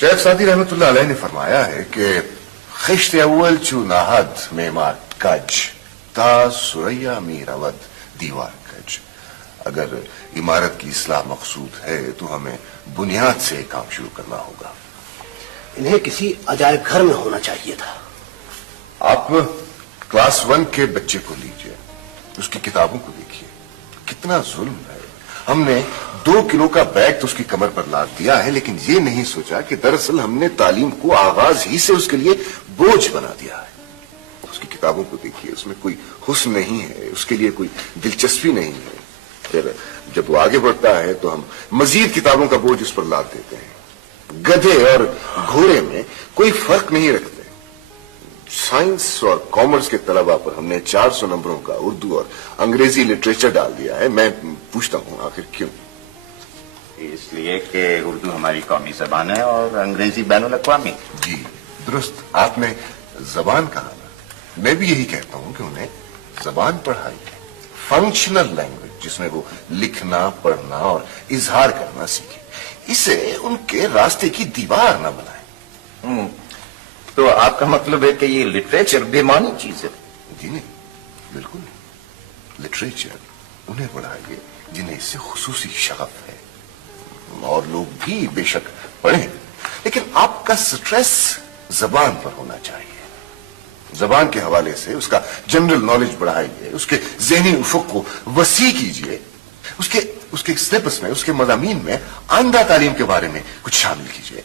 शेख सादी रहमतुल्लाह अलैह ने फरमाया है कि खिश्त अव्वल चू नाहद मेमार कज ता सुरैया मीर अवध दीवार कज। अगर इमारत की इस्लाह मकसूद है तो हमें बुनियाद से काम शुरू करना होगा। इन्हें किसी अजायब घर में होना चाहिए था। आप क्लास 1 के बच्चे को लीजिए, उसकी किताबों को देखिए, कितना जुल्म है। हमने 2 किलो का बैग तो उसकी कमर पर लाद दिया है, लेकिन ये नहीं सोचा कि दरअसल हमने तालीम को आगाज ही से उसके लिए बोझ बना दिया है। उसकी किताबों को देखिए, उसमें कोई हुस्न नहीं है, उसके लिए कोई दिलचस्पी नहीं है। फिर जब वो आगे बढ़ता है तो हम मजीद किताबों का बोझ उस पर लाद देते हैं। गधे और घोड़े में कोई फर्क नहीं रखते। साइंस और कॉमर्स के तलबा पर हमने 400 नंबरों का उर्दू और अंग्रेजी लिटरेचर डाल दिया है। मैं पूछता हूं आखिर क्यों? इसलिए कि उर्दू हमारी कौमी जबान है और अंग्रेजी बैनुल अक़वामी। जी दुरुस्त, आपने जबान कहा ना, मैं भी यही कहता हूं कि उन्हें जबान पढ़ाई है, फंक्शनल लैंग्वेज, जिसमें वो लिखना, पढ़ना और इजहार करना सीखे। इसे उनके रास्ते की दीवार न बनाए। तो आपका मतलब है कि ये लिटरेचर बेमानी चीज है? जी नहीं, बिल्कुल नहीं। लिटरेचर उन्हें पढ़ाइए जिन्हें इससे खुसूसी शगफ है, और लोग भी बेशक पढ़ें, लेकिन आपका स्ट्रेस जबान पर होना चाहिए। जबान के हवाले से उसका जनरल नॉलेज बढ़ाइए, उसके ज़हनी उफुक को वसी कीजिए, उसके सिलेबस में, उसके मज़ामीन में आइंदा तालीम के बारे में कुछ शामिल कीजिए।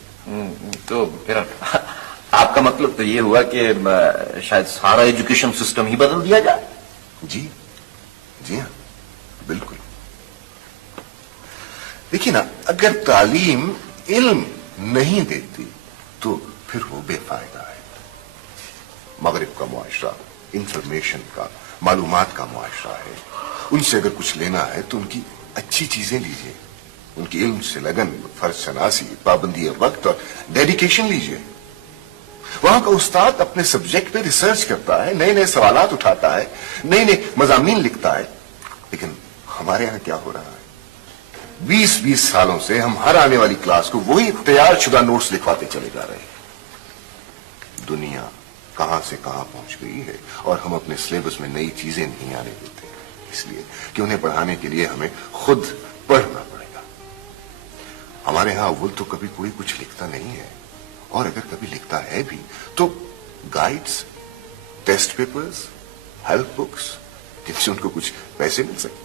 तो फिर आपका मतलब तो ये हुआ कि शायद सारा एजुकेशन सिस्टम ही बदल दिया जाए? जी हाँ, बिल्कुल। देखिए ना, अगर तालीम इल्म नहीं देती तो फिर वो बेफायदा है। मगरिब का मुआशरा इंफॉर्मेशन का, मालूमात का मुआशरा है। उनसे अगर कुछ लेना है तो उनकी अच्छी चीजें लीजिए, उनकी इल्म से लगन, फर्ज शनासी, पाबंदी वक्त और डेडिकेशन लीजिए। वहां का उस्ताद अपने सब्जेक्ट पे रिसर्च करता है, नए नए सवालात उठाता है, नए नए मजामीन लिखता है। लेकिन हमारे यहां क्या हो रहा है? 20-20 सालों से हम हर आने वाली क्लास को वही तैयार शुदा नोट्स लिखवाते चले जा रहे हैं। दुनिया कहां से कहां पहुंच गई है और हम अपने सिलेबस में नई चीजें नहीं आने देते, इसलिए कि उन्हें पढ़ाने के लिए हमें खुद पढ़ना पड़ेगा। हमारे यहां अव्वल तो कभी कोई कुछ लिखता नहीं है, और अगर कभी लिखता है भी तो guides, test papers, help books, जिनसे उनको कुछ पैसे मिल सकते।